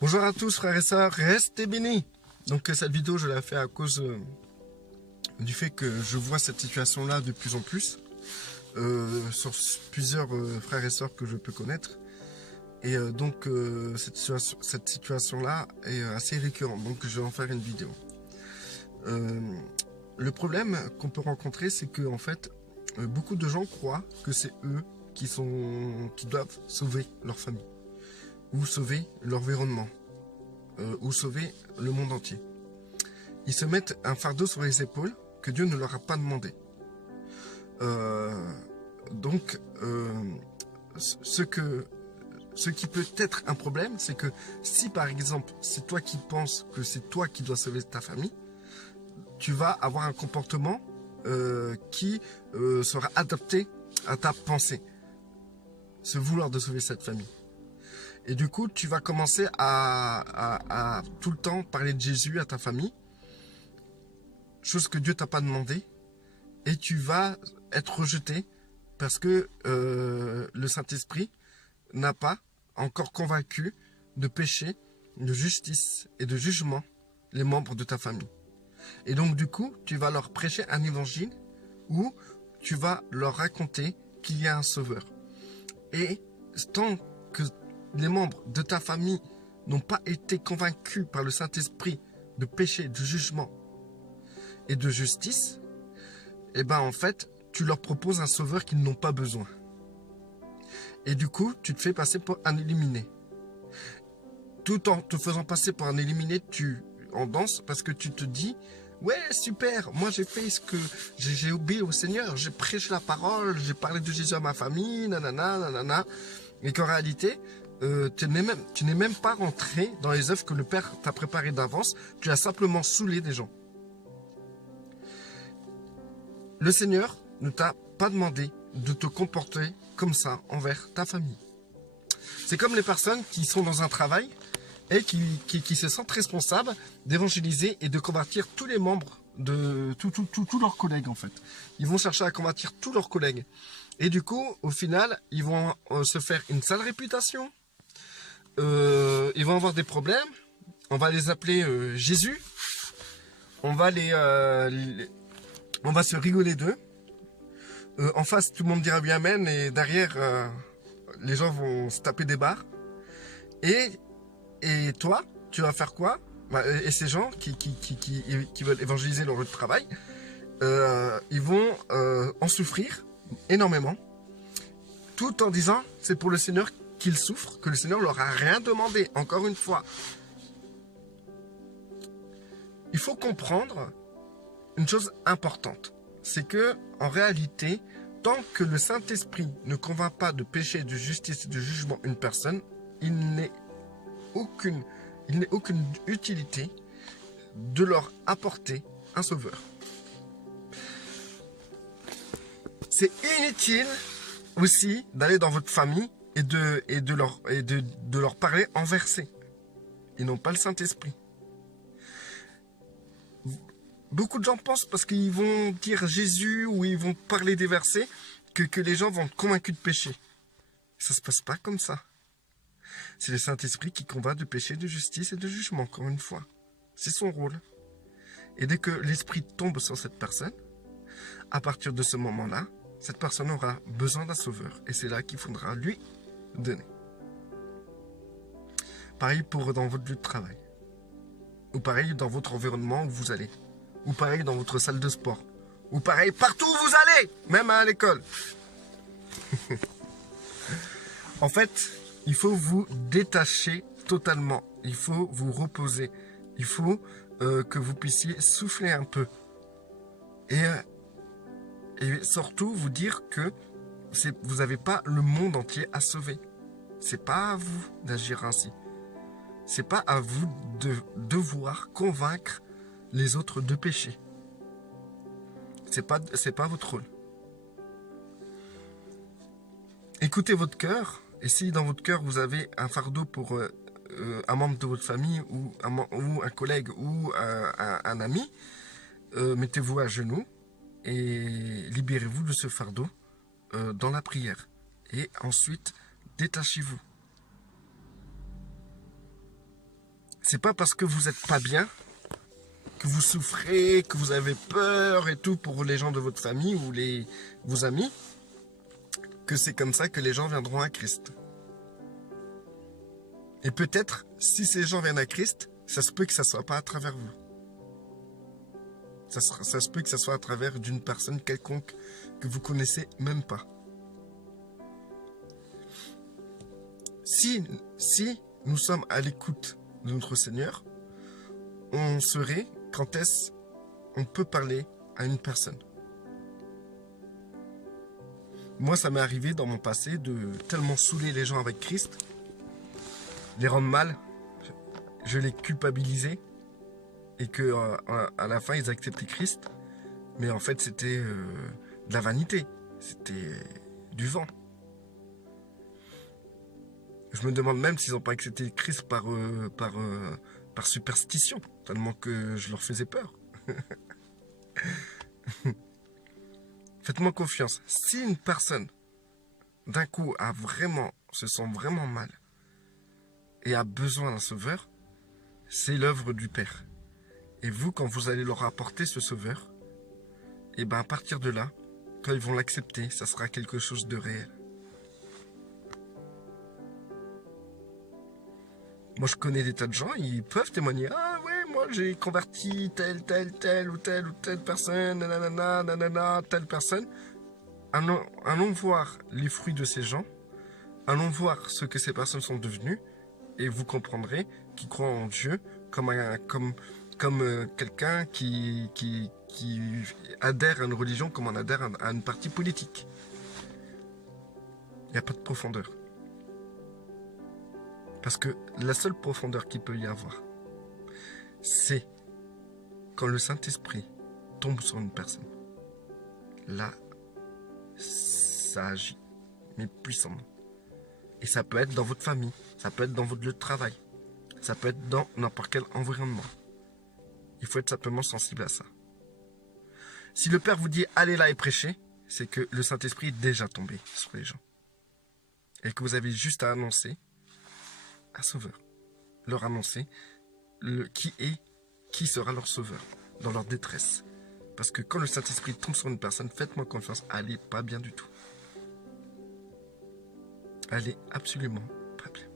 Bonjour à tous frères et sœurs, restez bénis. Donc cette vidéo je l'ai fait à cause du fait que je vois cette situation là de plus en plus sur plusieurs frères et sœurs que je peux connaître. Et cette situation là est assez récurrente, donc je vais en faire une vidéo. Le problème qu'on peut rencontrer, c'est que en fait beaucoup de gens croient que c'est eux qui doivent sauver leur famille ou sauver l'environnement. Ou sauver le monde entier. Ils se mettent un fardeau sur les épaules que Dieu ne leur a pas demandé. Ce qui peut être un problème, c'est que si par exemple c'est toi qui penses que c'est toi qui dois sauver ta famille, tu vas avoir un comportement qui sera adapté à ta pensée, ce vouloir de sauver cette famille. Et du coup, tu vas commencer à tout le temps parler de Jésus à ta famille, chose que Dieu t'a pas demandé, et tu vas être rejeté parce que le Saint-Esprit n'a pas encore convaincu de péché, de justice et de jugement les membres de ta famille. Et donc du coup, tu vas leur prêcher un évangile où tu vas leur raconter qu'il y a un sauveur. Et tant que les membres de ta famille n'ont pas été convaincus par le Saint-Esprit de péché, de jugement et de justice, et ben en fait, tu leur proposes un sauveur qu'ils n'ont pas besoin. Et du coup, tu te fais passer pour un illuminé. Tout en te faisant passer pour un illuminé, tu en danses parce que tu te dis « Ouais, super, moi j'ai fait ce que j'ai obéi au Seigneur, j'ai prêché la parole, j'ai parlé de Jésus à ma famille, nanana, nanana. » Et qu'en réalité, tu n'es même pas rentré dans les œuvres que le Père t'a préparées d'avance. Tu as simplement saoulé des gens. Le Seigneur ne t'a pas demandé de te comporter comme ça envers ta famille. C'est comme les personnes qui sont dans un travail et qui se sentent responsables d'évangéliser et de convertir tous les membres de tous leurs collègues en fait. Ils vont chercher à convertir tous leurs collègues. Et du coup, au final, ils vont se faire une sale réputation. Ils vont avoir des problèmes. On va les appeler Jésus. On va on va se rigoler d'eux. En face, tout le monde dira oui amen. Et derrière, les gens vont se taper des barres. Et toi, tu vas faire quoi? Et ces gens qui veulent évangéliser leur lieu de travail, ils vont en souffrir énormément, tout en disant c'est pour le Seigneur qu'ils souffrent, que le Seigneur leur a rien demandé. Encore une fois, il faut comprendre une chose importante, c'est que en réalité, tant que le Saint-Esprit ne convainc pas de péché, de justice et de jugement une personne, il n'est aucune utilité de leur apporter un sauveur. C'est inutile aussi d'aller dans votre famille et de leur parler en versets. Ils n'ont pas le Saint-Esprit. Beaucoup de gens pensent parce qu'ils vont dire Jésus ou ils vont parler des versets que les gens vont être convaincus de péché. Ça se passe pas comme ça. C'est le Saint-Esprit qui combat de péché, de justice et de jugement, encore une fois. C'est son rôle. Et dès que l'Esprit tombe sur cette personne, à partir de ce moment-là, cette personne aura besoin d'un sauveur. Et c'est là qu'il faudra lui donner. Pareil pour dans votre lieu de travail. Ou pareil dans votre environnement où vous allez. Ou pareil dans votre salle de sport. Ou pareil partout où vous allez, même à l'école. En fait, il faut vous détacher totalement. Il faut vous reposer. Il faut que vous puissiez souffler un peu. Et surtout vous dire que vous n'avez pas le monde entier à sauver. C'est pas à vous d'agir ainsi. C'est pas à vous de devoir convaincre les autres de péché. C'est pas votre rôle. Écoutez votre cœur. Et si dans votre cœur vous avez un fardeau pour un membre de votre famille ou un collègue ou un ami, mettez-vous à genoux et libérez-vous de ce fardeau dans la prière. Et ensuite, détachez-vous. c'est pas parce que vous êtes pas bien, que vous souffrez, que vous avez peur et tout pour les gens de votre famille ou vos amis, que c'est comme ça que les gens viendront à Christ. Et peut-être, si ces gens viennent à Christ, ça se peut que ça soit pas à travers vous. Ça se peut que ça soit à travers d'une personne quelconque que vous connaissez même pas. Si nous sommes à l'écoute de notre Seigneur, on saurait quand est-ce on peut parler à une personne. Moi, ça m'est arrivé dans mon passé de tellement saouler les gens avec Christ, les rendre mal, je les culpabilisais et que à la fin ils acceptaient Christ, mais en fait c'était de la vanité, c'était du vent. Je me demande même s'ils n'ont pas accepté Christ par superstition, tellement que je leur faisais peur. Faites-moi confiance. Si une personne, d'un coup, se sent vraiment mal et a besoin d'un sauveur, c'est l'œuvre du Père. Et vous, quand vous allez leur apporter ce sauveur, et ben à partir de là, quand ils vont l'accepter, ça sera quelque chose de réel. Moi, je connais des tas de gens, ils peuvent témoigner. Ah ouais, moi, j'ai converti telle ou telle personne, nanana, telle personne. Allons voir les fruits de ces gens. Allons voir ce que ces personnes sont devenues. Et vous comprendrez qu'ils croient en Dieu comme quelqu'un qui adhère à une religion comme on adhère à une partie politique. Il n'y a pas de profondeur. Parce que la seule profondeur qu'il peut y avoir, c'est quand le Saint-Esprit tombe sur une personne. Là, ça agit, mais puissamment. Et ça peut être dans votre famille, ça peut être dans votre lieu de travail, ça peut être dans n'importe quel environnement. Il faut être simplement sensible à ça. Si le Père vous dit « allez là et prêchez », c'est que le Saint-Esprit est déjà tombé sur les gens. Et que vous avez juste à annoncer un sauveur. Leur annoncer qui sera leur sauveur dans leur détresse. Parce que quand le Saint-Esprit tombe sur une personne, faites-moi confiance, elle n'est pas bien du tout. Elle est absolument pas bien.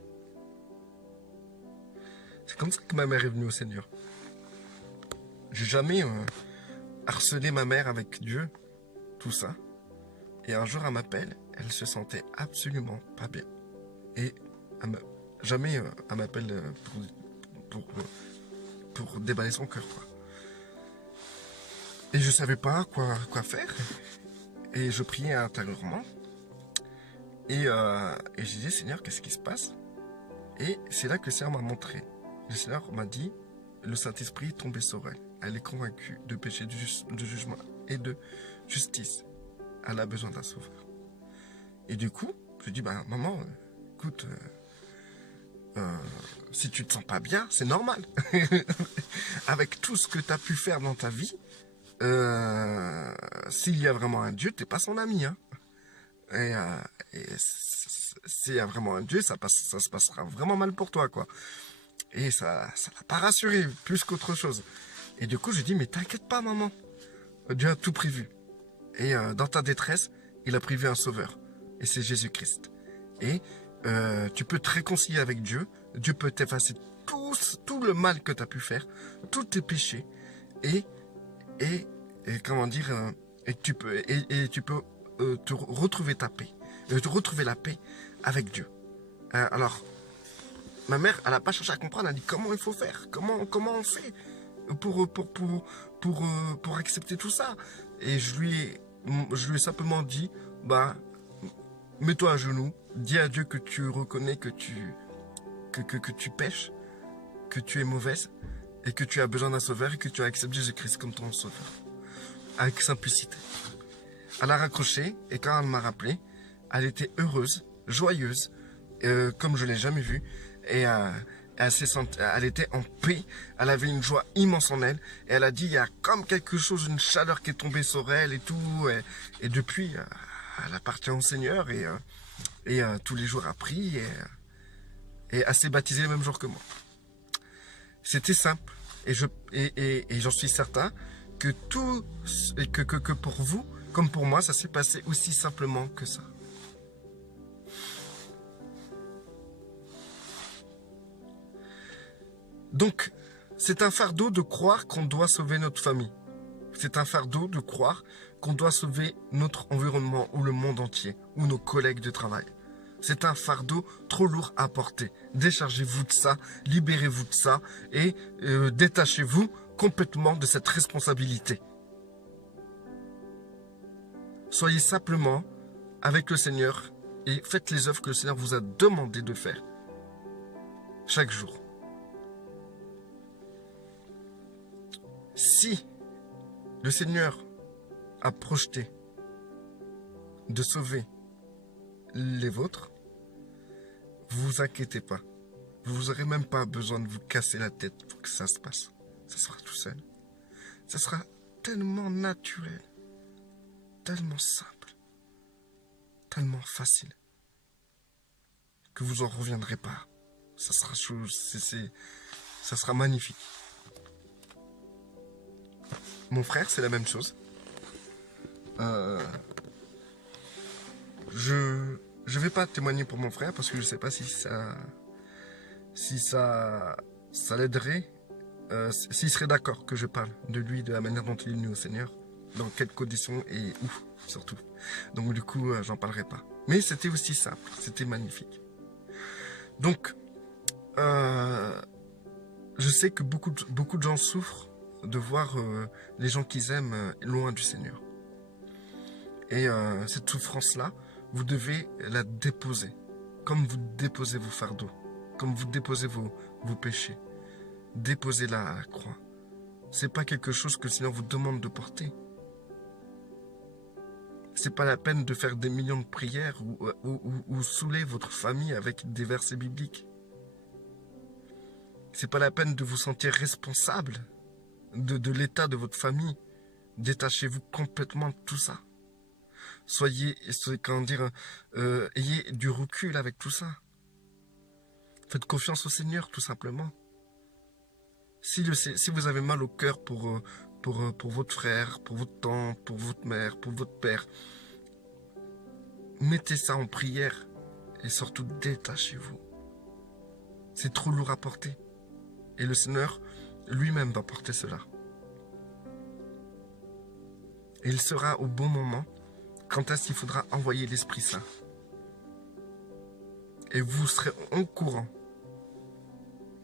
C'est comme ça que ma mère est venue au Seigneur. J'ai jamais harcelé ma mère avec Dieu, tout ça. Et un jour, elle m'appelle, elle se sentait absolument pas bien. Et jamais elle m'appelle pour déballer son cœur, quoi. Et je savais pas quoi faire. Et je priais intérieurement. Et je disais, Seigneur, qu'est-ce qui se passe? Et c'est là que le Seigneur m'a montré. Le Seigneur m'a dit, le Saint-Esprit est tombé sur elle. Elle est convaincue de péché, de jugement et de justice. Elle a besoin d'un sauveur. Et du coup, je dis, bah, maman, écoute, si tu te sens pas bien, c'est normal. Avec tout ce que tu as pu faire dans ta vie, s'il y a vraiment un Dieu, t'es pas son ami, hein. Et s'il y a vraiment un Dieu, ça se passera vraiment mal pour toi, quoi. Et ça l'a pas rassuré, plus qu'autre chose. Et du coup, je dis, mais t'inquiète pas, maman. Dieu a tout prévu. Et dans ta détresse, il a prévu un sauveur. Et c'est Jésus-Christ. Et tu peux te réconcilier avec Dieu. Dieu peut t'effacer tout le mal que tu as pu faire, tous tes péchés. Et comment dire, et tu peux te retrouver ta paix. Te retrouver la paix avec Dieu. Alors, ma mère, elle n'a pas cherché à comprendre. Elle a dit comment il faut faire, comment on fait pour accepter tout ça. Et je lui ai simplement dit, bah, mets-toi à genoux, dis à Dieu que tu reconnais que tu pèches, que tu es mauvaise et que tu as besoin d'un sauveur et que tu as accepté Jésus-Christ comme ton sauveur. Avec simplicité. Elle a raccroché et quand elle m'a rappelé, elle était heureuse, joyeuse, comme je ne l'ai jamais vue. Et elle était en paix, elle avait une joie immense en elle. Et elle a dit, il y a comme quelque chose, une chaleur qui est tombée sur elle et tout. Et depuis, elle appartient au Seigneur et tous les jours elle prie et elle s'est baptisée le même jour que moi. C'était simple. Et j'en suis certain que que pour vous, comme pour moi, ça s'est passé aussi simplement que ça. Donc, c'est un fardeau de croire qu'on doit sauver notre famille. C'est un fardeau de croire qu'on doit sauver notre environnement ou le monde entier, ou nos collègues de travail. C'est un fardeau trop lourd à porter. Déchargez-vous de ça, libérez-vous de ça et détachez-vous complètement de cette responsabilité. Soyez simplement avec le Seigneur et faites les œuvres que le Seigneur vous a demandé de faire chaque jour. Si le Seigneur a projeté de sauver les vôtres, vous inquiétez pas. Vous n'aurez même pas besoin de vous casser la tête pour que ça se passe. Ça sera tout seul. Ça sera tellement naturel, tellement simple, tellement facile, que vous en reviendrez pas. Ça sera magnifique. Mon frère, c'est la même chose. Je vais pas témoigner pour mon frère parce que je sais pas si ça l'aiderait, s'il serait d'accord que je parle de lui, de la manière dont il est venu au Seigneur, dans quelles conditions et où surtout. Donc du coup, j'en parlerai pas. Mais c'était aussi simple, c'était magnifique. Donc, je sais que beaucoup de gens souffrent de voir les gens qu'ils aiment loin du Seigneur. Et cette souffrance-là, vous devez la déposer, comme vous déposez vos fardeaux, comme vous déposez vos péchés. Déposez-la à la croix. C'est pas quelque chose que le Seigneur vous demande de porter. C'est pas la peine de faire des millions de prières ou saouler votre famille avec des versets bibliques. C'est pas la peine de vous sentir responsable de l'état de votre famille. Détachez-vous complètement de tout ça. Ayez du recul avec tout ça. Faites confiance au Seigneur, tout simplement. Si vous avez mal au cœur pour votre frère, pour votre tante, pour votre mère, pour votre père, mettez ça en prière et surtout détachez-vous. C'est trop lourd à porter. Et le Seigneur lui-même va porter cela. Et il sera au bon moment quand est-ce qu'il faudra envoyer l'Esprit Saint. Et vous serez au courant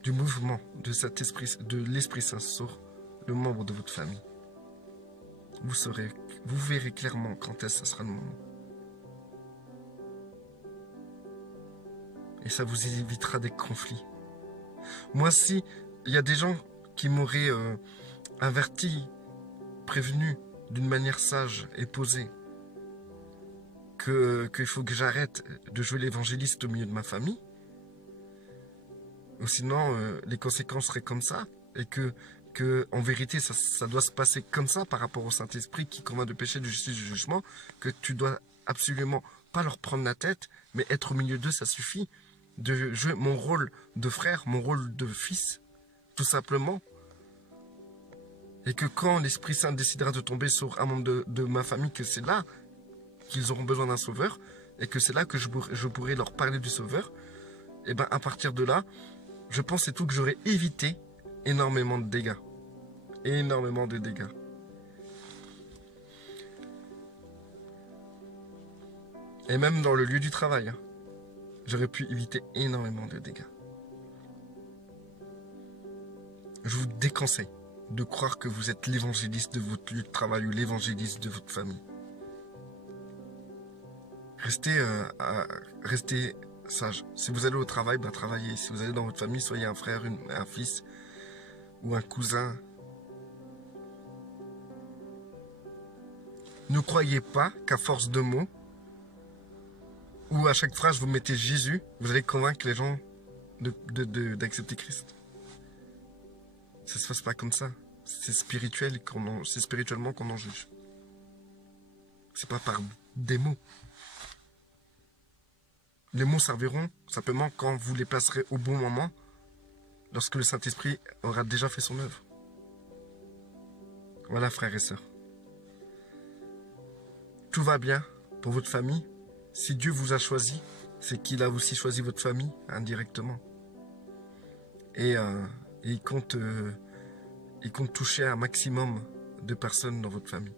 du mouvement de l'Esprit Saint sur le membre de votre famille. Vous verrez clairement quand est-ce que ça sera le moment. Et ça vous évitera des conflits. Moi, si il y a des gens qui m'auraient averti, prévenu d'une manière sage et posée, qu'il faut que j'arrête de jouer l'évangéliste au milieu de ma famille, ou sinon les conséquences seraient comme ça, et que en vérité ça doit se passer comme ça par rapport au Saint-Esprit qui convainc de péché, de justice, du jugement, que tu dois absolument pas leur prendre la tête, mais être au milieu d'eux, ça suffit. De jouer mon rôle de frère, mon rôle de fils, tout simplement. Et que quand l'Esprit Saint décidera de tomber sur un membre de ma famille, que c'est là qu'ils auront besoin d'un sauveur, et que c'est là que je pourrai leur parler du sauveur, et bien à partir de là, je pense c'est tout que j'aurais évité énormément de dégâts. Énormément de dégâts. Et même dans le lieu du travail, hein, j'aurais pu éviter énormément de dégâts. Je vous déconseille de croire que vous êtes l'évangéliste de votre lieu de travail ou l'évangéliste de votre famille. Restez sage. Si vous allez au travail, ben travaillez. Si vous allez dans votre famille, soyez un frère, un fils ou un cousin. Ne croyez pas qu'à force de mots, ou à chaque phrase vous mettez Jésus, vous allez convaincre les gens d'accepter Christ. Ça se passe pas comme ça. C'est spirituellement qu'on en juge. C'est pas par des mots. Les mots serviront simplement quand vous les placerez au bon moment lorsque le Saint-Esprit aura déjà fait son œuvre. Voilà, frères et sœurs. Tout va bien pour votre famille. Si Dieu vous a choisi, c'est qu'il a aussi choisi votre famille indirectement. Et il compte toucher un maximum de personnes dans votre famille.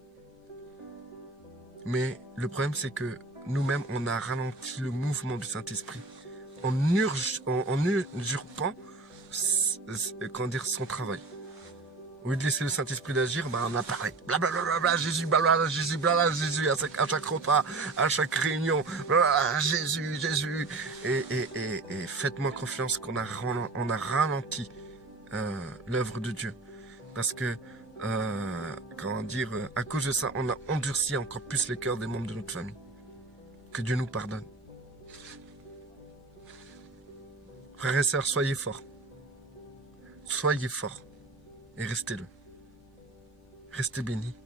Mais le problème, c'est que nous-mêmes, on a ralenti le mouvement du Saint-Esprit en usurpant son travail. Au lieu de laisser le Saint-Esprit d'agir, on a parlé. Blablabla, Jésus, blablabla, Jésus, blablabla, Jésus, à chaque repas, à chaque réunion. Blablabla, Jésus, Jésus. Et faites-moi confiance qu'on a ralenti l'œuvre de Dieu. Parce que, à cause de ça, on a endurci encore plus les cœurs des membres de notre famille. Que Dieu nous pardonne. Frères et sœurs, soyez forts. Soyez forts. Et restez-le. Restez bénis.